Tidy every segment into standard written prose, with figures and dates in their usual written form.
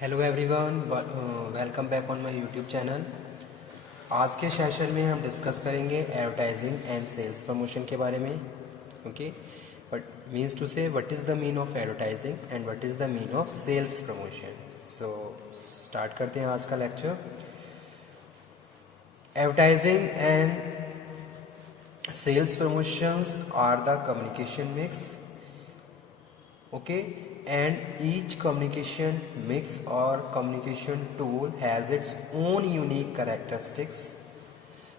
Hello everyone, welcome back on my YouTube channel. आज के session में हम डिस्कस करेंगे एडवर्टाइजिंग एंड सेल्स प्रमोशन के बारे में। Okay, but means to say what is the mean of advertising and what is the mean of sales promotion. So start करते हैं आज का lecture. Advertising and sales promotions are the communication mix, okay, and each communication mix or communication tool has its own unique characteristics,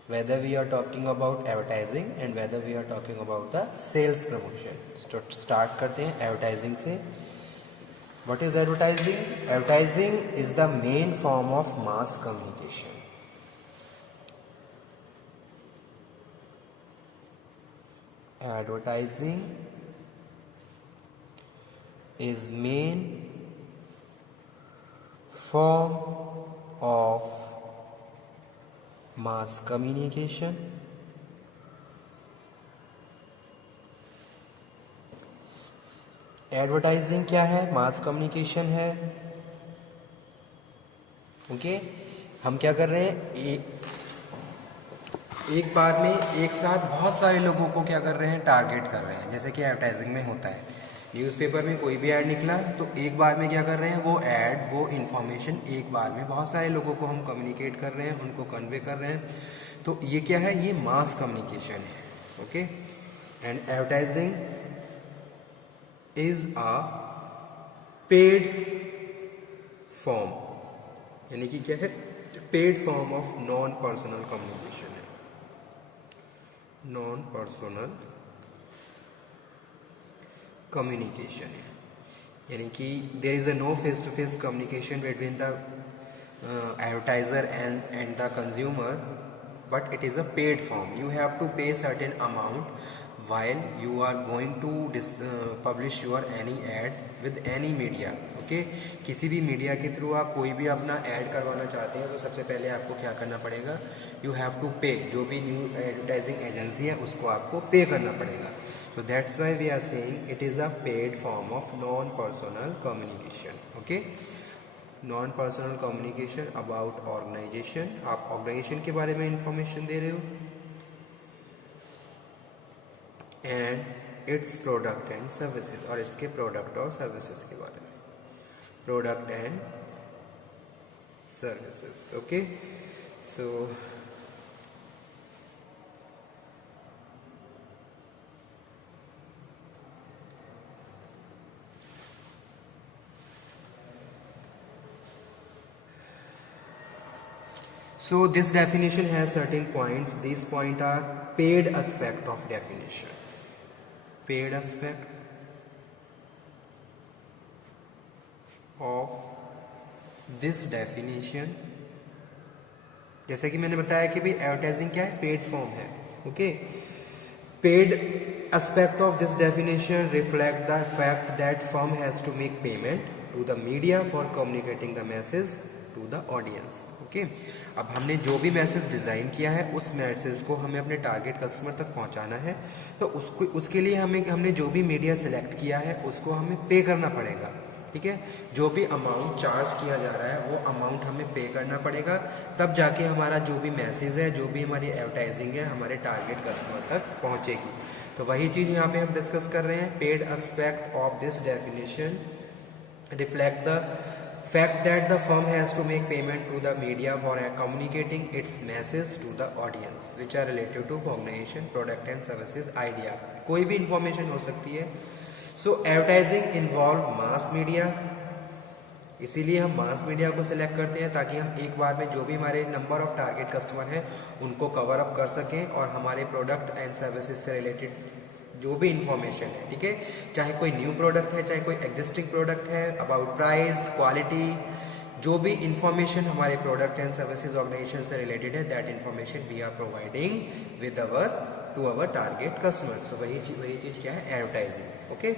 whether we are talking about advertising and whether we are talking about the sales promotion. Start करते हैं advertising से। What is advertising? Advertising is the main form of mass communication. Advertising is main form of mass communication. Advertising क्या है? मास communication है। Okay, हम क्या कर रहे हैं, एक बार में एक साथ बहुत सारे लोगों को क्या कर रहे हैं, टारगेट कर रहे हैं। जैसे कि एडवर्टाइजिंग में होता है, न्यूज़पेपर में कोई भी ऐड निकला तो एक बार में क्या कर रहे हैं, वो ऐड, वो इन्फॉर्मेशन एक बार में बहुत सारे लोगों को हम कम्युनिकेट कर रहे हैं, उनको कन्वे कर रहे हैं। तो ये क्या है, ये मास कम्युनिकेशन है। Okay, and advertising is a paid form, यानी कि क्या है, paid form of non personal communication है। नॉन पर्सनल कम्युनिकेशन है, यानी कि there is a no face to face communication between the advertiser and the consumer, but it is a paid form. You have to pay certain amount while you are going to publish your any ad with any media. Okay, किसी भी media के through आप कोई भी अपना add करवाना चाहते हैं तो सबसे पहले आपको क्या करना पड़ेगा, यू हैव टू पे। जो भी न्यू एडवर्टाइजिंग एजेंसी है उसको आपको पे करना पड़ेगा। So that's why we are saying it is a paid form of non personal communication. Okay, non personal communication about organization, आप ऑर्गेनाइजेशन के बारे में इंफॉर्मेशन दे रहे हो, and its product and services, और इसके प्रोडक्ट और सर्विसेज के बारे में, product and services. Okay, so So this definition has certain points. These points are paid aspect of definition. Paid aspect of this definition. जैसे कि मैंने बताया कि भाई एडवर्टाइजिंग क्या है, पेड फॉर्म है। Okay, paid aspect of this definition reflect the fact that firm has to make payment to the media for communicating the message to the audience. Okay, अब हमने जो भी मैसेज डिज़ाइन किया है उस मैसेज को हमें अपने टारगेट कस्टमर तक पहुंचाना है, तो उसके लिए हमने जो भी मीडिया सेलेक्ट किया है उसको हमें पे करना पड़ेगा। ठीक है, जो भी अमाउंट चार्ज किया जा रहा है वो अमाउंट हमें पे करना पड़ेगा, तब जाके हमारा जो भी मैसेज है, जो भी हमारी एडवर्टाइजिंग है, हमारे टारगेट कस्टमर तक पहुँचेगी। तो वही चीज़ यहाँ पे हम डिस्कस कर रहे हैं। Paid aspect of this definition reflect the fact that the firm has to make payment to the media for communicating its message to the audience which are related to organization, product and services idea। कोई भी information हो सकती है। So advertising involve mass media, इसीलिए हम mass media को select करते हैं ताकि हम एक बार में जो भी हमारे नंबर ऑफ टारगेट कस्टमर हैं उनको कवर अप कर सकें और हमारे प्रोडक्ट एंड सर्विसेज से रिलेटेड जो भी इंफॉर्मेशन है, ठीक है, चाहे कोई न्यू प्रोडक्ट है, चाहे कोई एग्जिस्टिंग प्रोडक्ट है, अबाउट प्राइस, क्वालिटी, जो भी इंफॉर्मेशन हमारे प्रोडक्ट एंड सर्विसेज ऑर्गेनाइजेशन से रिलेटेड है, that information we are providing with our target customer. So वही चीज़ क्या है, एडवर्टाइजिंग। ओके,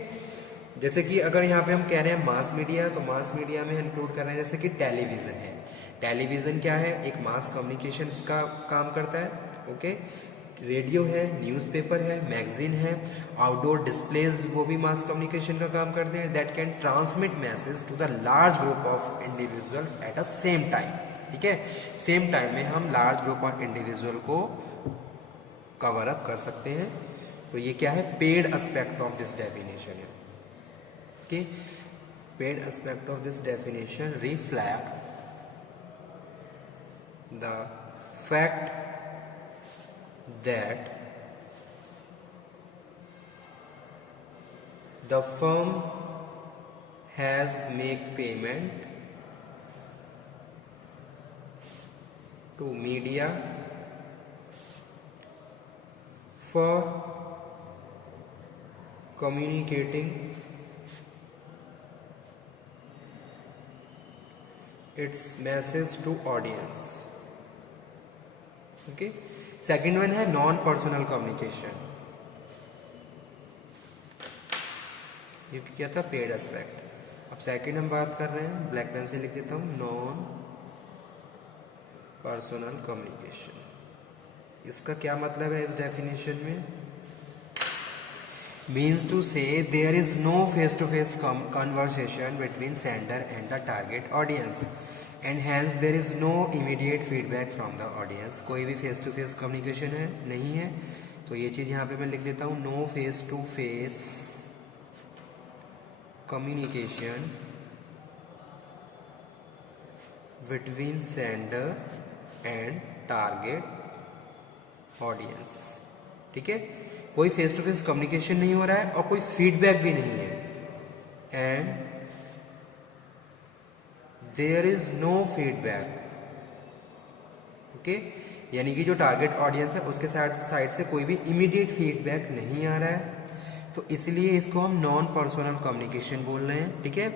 जैसे कि अगर यहाँ पे हम कह रहे हैं मास मीडिया, तो मास मीडिया में इंक्लूड कर रहे हैं जैसे कि टेलीविज़न है। टेलीविज़न क्या है, एक मास कम्युनिकेशन का काम करता है। ओके, रेडियो है, न्यूज़पेपर है, मैगजीन है, आउटडोर डिस्प्लेज वो भी मास कम्युनिकेशन का काम करते हैं, that can transmit message to the large group of individuals at a same time. ठीक है, सेम टाइम में हम लार्ज ग्रुप ऑफ इंडिविजुअल को कवर अप कर सकते हैं। तो ये क्या है, paid aspect of this definition है। Okay, paid aspect of this definition reflect the fact that the firm has make payment to media for communicating its message to audience. Okay, second one है non personal communication. ये क्या था, paid aspect. अब second हम बात कर रहे हैं, ब्लैक पेन से लिख देता हूं, नॉन पर्सनल कम्युनिकेशन। इसका क्या मतलब है इस डेफिनेशन में, means to say there is no face to face conversation between sender and the target audience and hence there is no immediate feedback from the audience. कोई भी फेस टू फेस कम्युनिकेशन है नहीं है, तो ये चीज़ यहाँ पे मैं लिख देता हूँ, no face to face communication between sender and target audience. ठीक है, कोई फेस टू फेस कम्युनिकेशन नहीं हो रहा है और कोई फीडबैक भी नहीं है, and there is no feedback. Okay, यानी कि जो टारगेट ऑडियंस है उसके साइड से कोई भी इमीडिएट फीडबैक नहीं आ रहा है, तो इसलिए इसको हम नॉन पर्सनल कम्युनिकेशन बोल रहे हैं। ठीक है,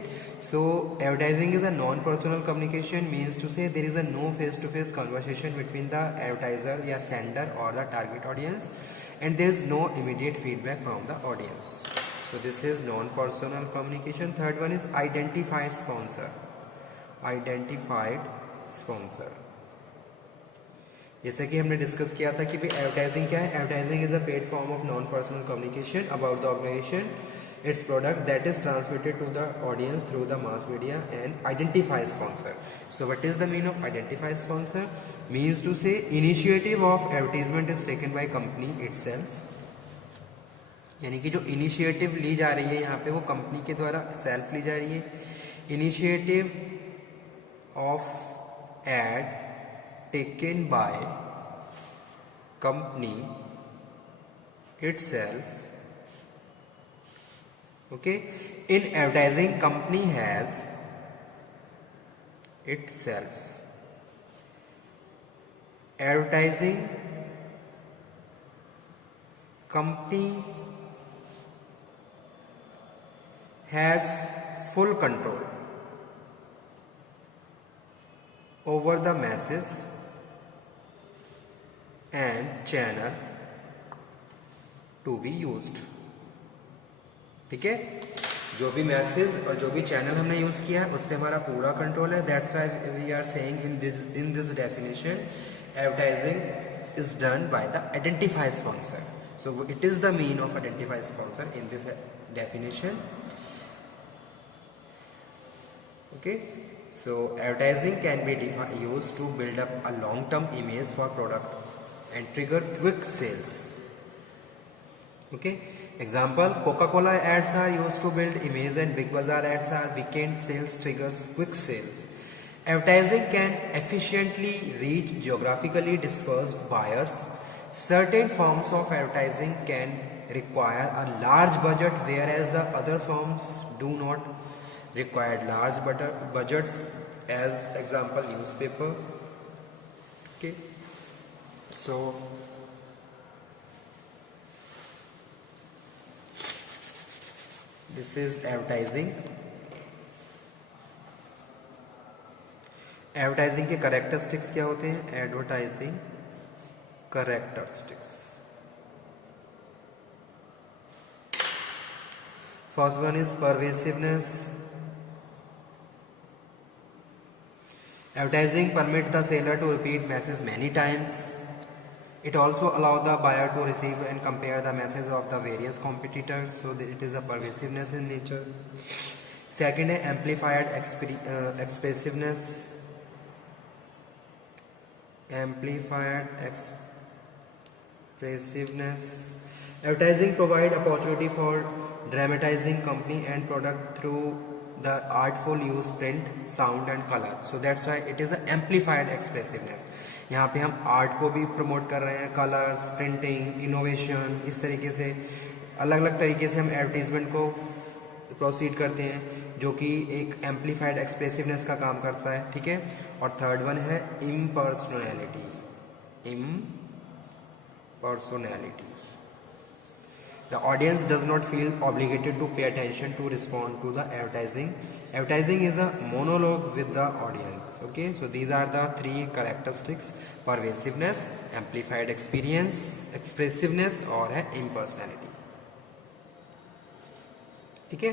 so advertising is a non personal communication means to say there is a no face to face conversation between the advertiser या सेंडर और the target audience and there is no immediate feedback from the audience. So this is non personal communication. Third one is identified sponsor. Identified sponsor, जैसा कि हमने discuss किया था कि भाई advertising क्या है, advertising is a paid form of non personal communication about the organization, its product that is transmitted to the audience through the mass media and identified sponsor. So what is the mean of identified sponsor, means to say initiative of advertisement is taken by company itself, यानी कि जो initiative ली जा रही है यहाँ पे वो company के द्वारा सेल्फ ली जा रही है। Initiative of ad taken by company itself. Okay, in advertising company has itself, advertising company has full control over the message and channel to be used। ठीक है, जो भी मैसेज और जो भी चैनल हमने यूज किया है उस पर हमारा पूरा कंट्रोल है। That's why we are saying in this definition advertising is done by the identified sponsor. So it is the mean of identified sponsor in this definition. Okay, so advertising can be used to build up a long-term image for product and trigger quick sales. Okay, example, Coca-Cola ads are used to build image and Big Bazaar ads are weekend sales triggers quick sales. Advertising can efficiently reach geographically dispersed buyers. Certain forms of advertising can require a large budget, whereas the other forms do not require large budgets, as example newspaper. Okay, so this is advertising. Advertising के characteristics क्या होते हैं, advertising characteristics. First one is pervasiveness. Advertising permit the seller to repeat message many times. It also allows the buyer to receive and compare the message of the various competitors, so that it is a pervasiveness in nature. Second है amplified expressiveness. Amplified expressiveness. Advertising provide opportunity for dramatizing company and product through the artful use print, sound and color. So that's why it is a amplified expressiveness. यहाँ पे हम art को भी promote कर रहे हैं, colours, printing, innovation, इस तरीके से अलग अलग तरीके से हम एडवर्टीजमेंट को प्रोसीड करते हैं, जो कि एक एम्पलीफाइड एक्सप्रेसिवनेस का काम करता है, ठीक है। और थर्ड वन है impersonality. Impersonality, the audience does not feel obligated to pay attention to respond to the advertising. Advertising is a monologue with the audience. Okay, so these are the three characteristics: pervasiveness, amplified experience, expressiveness और है impersonality. ठीक है,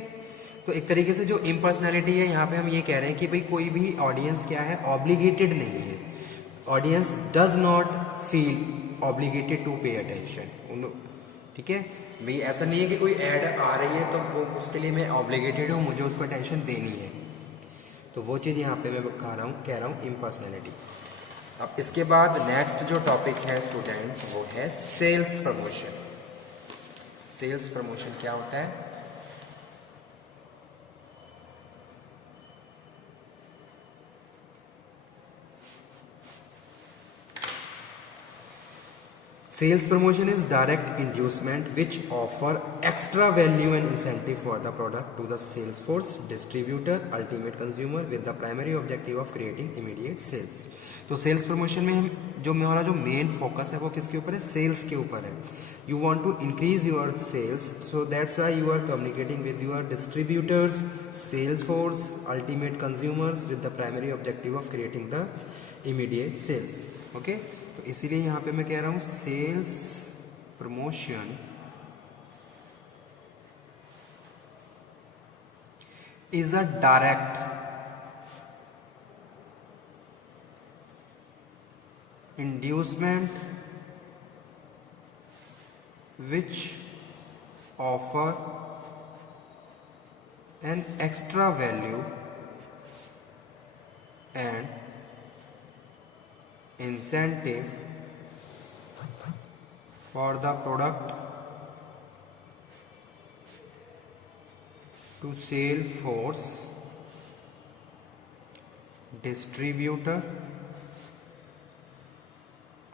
तो एक तरीके से जो impersonality है, यहाँ पे हम ये कह रहे हैं कि भाई कोई भी ऑडियंस क्या है, ऑब्लिगेटेड नहीं है। Audience does not feel obligated to pay attention. ठीक है भाई, ऐसा नहीं है कि कोई ऐड आ रही है तो वो उसके लिए मैं ऑब्लिगेटेड हूँ, मुझे उसको अटेंशन देनी है। तो वो चीज़ यहाँ पे मैं कह रहा हूँ इम्पर्सनैलिटी। अब इसके बाद नेक्स्ट जो टॉपिक है स्टूडेंट, वो है सेल्स प्रमोशन। सेल्स प्रमोशन क्या होता है? Sales promotion is direct inducement which offer extra value and incentive for the product to the sales force, distributor, ultimate consumer with the primary objective of creating immediate sales. तो sales promotion में हम हमारा जो main focus है वो किसके ऊपर है? सेल्स के ऊपर है। You want to increase your sales, so that's why you are communicating with your distributors, sales force, ultimate consumers with the primary objective of creating the immediate sales. Okay, तो इसीलिए यहां पे मैं कह रहा हूं sales promotion is a direct inducement which offer an extra value and incentive for the product to sales force, distributor,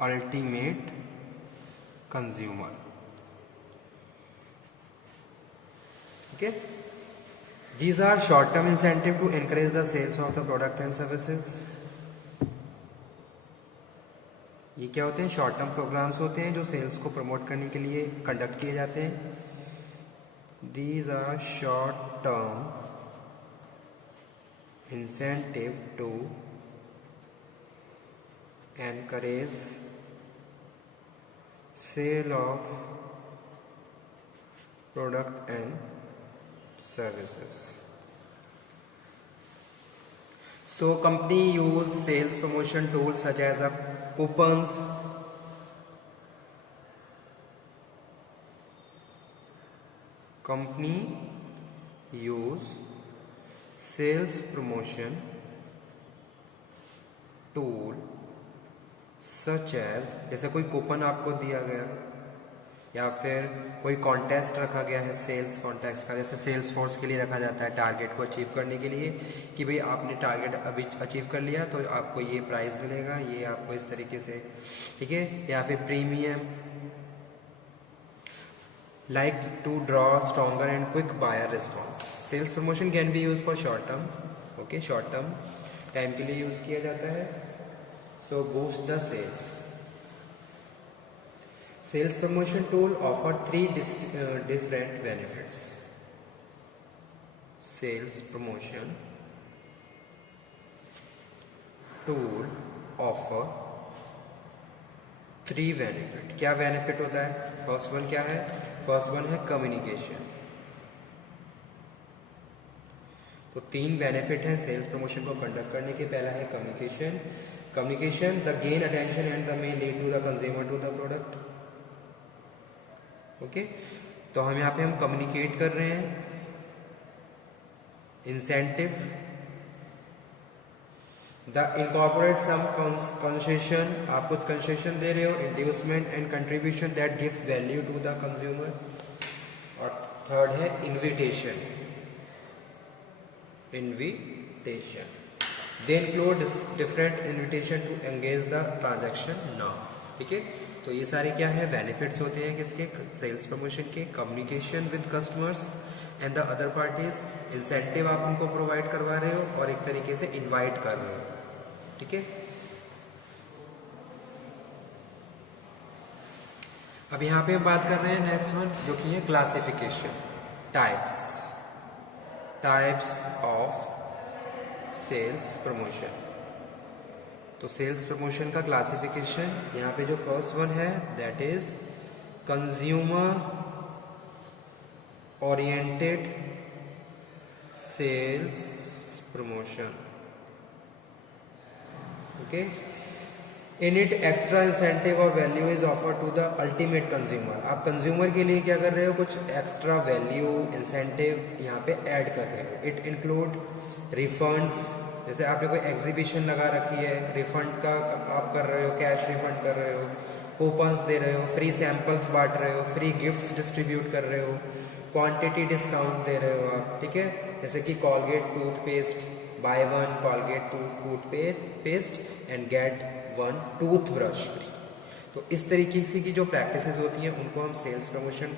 ultimate consumer. Okay, these are short term incentive to encourage the sales of the product and services. ये क्या होते हैं? Short term programmes होते हैं जो sales को promote करने के लिए कंडक्ट किए जाते हैं। These are short term incentive to encourage sale of product and services. So company use sales promotion tools such as coupons, company use sales promotion tool such as, जैसे कोई coupon आपको दिया गया या फिर कोई कॉन्टेस्ट रखा गया है, सेल्स कॉन्टेस्ट का, जैसे सेल्स फोर्स के लिए रखा जाता है टारगेट को अचीव करने के लिए कि भाई आपने टारगेट अभी अचीव कर लिया तो आपको ये प्राइस मिलेगा, ये आपको इस तरीके से, ठीक है। या फिर premium like to draw stronger and quick buyer response. Sales promotion can be use for short term, okay, short term time के लिए यूज किया जाता है। So boost the sales. Sales promotion tool offer three different benefits. Sales promotion tool offer three benefit. क्या benefit होता है? First one क्या है? फर्स्ट वन है कम्युनिकेशन। तो तीन बेनिफिट हैं सेल्स प्रमोशन को कंडक्ट करने के। पहला है communication, communication, the gain attention and the may lead to the consumer to the product. Okay, तो हम यहाँ पे हम कम्युनिकेट कर रहे हैं, incentive, the incorporate some concession, आप कुछ कंसेशन दे रहे हो, inducement and contribution that gives value to the consumer. और थर्ड है invitation, invitation, they include different invitation to engage the transaction now। ठीक है, तो ये सारे क्या है बेनिफिट्स होते हैं किसके, सेल्स प्रमोशन के, communication with customers and the other parties, incentive आप उनको प्रोवाइड करवा रहे हो और एक तरीके से इनवाइट कर रहे हो। ठीक है, अब यहाँ पे हम बात कर रहे हैं नेक्स्ट वन जो कि है classification, types of sales promotion. तो सेल्स प्रमोशन का क्लासिफिकेशन यहाँ पे जो फर्स्ट वन है that is consumer oriented sales promotion. Okay, in it extra incentive और value is offer to the ultimate consumer. आप कंज्यूमर के लिए क्या कर रहे हो, कुछ एक्स्ट्रा वैल्यू इंसेंटिव यहाँ पे ऐड कर रहे हो। इट इंक्लूड रिफंड्स, जैसे आपने कोई एग्जीबिशन लगा रखी है, रिफंड का आप कर रहे हो, कैश रिफंड कर रहे हो, कूपन्स दे रहे हो, फ्री सैंपल्स बांट रहे हो, फ्री गिफ्ट्स डिस्ट्रीब्यूट कर रहे हो, क्वांटिटी डिस्काउंट दे रहे हो आप। ठीक है, जैसे कि Colgate toothpaste, by one Colgate toothpaste and get one tooth brush free. तो इस तरीके से की जो प्रैक्टिसेस होती हैं उनको हम सेल्स प्रमोशन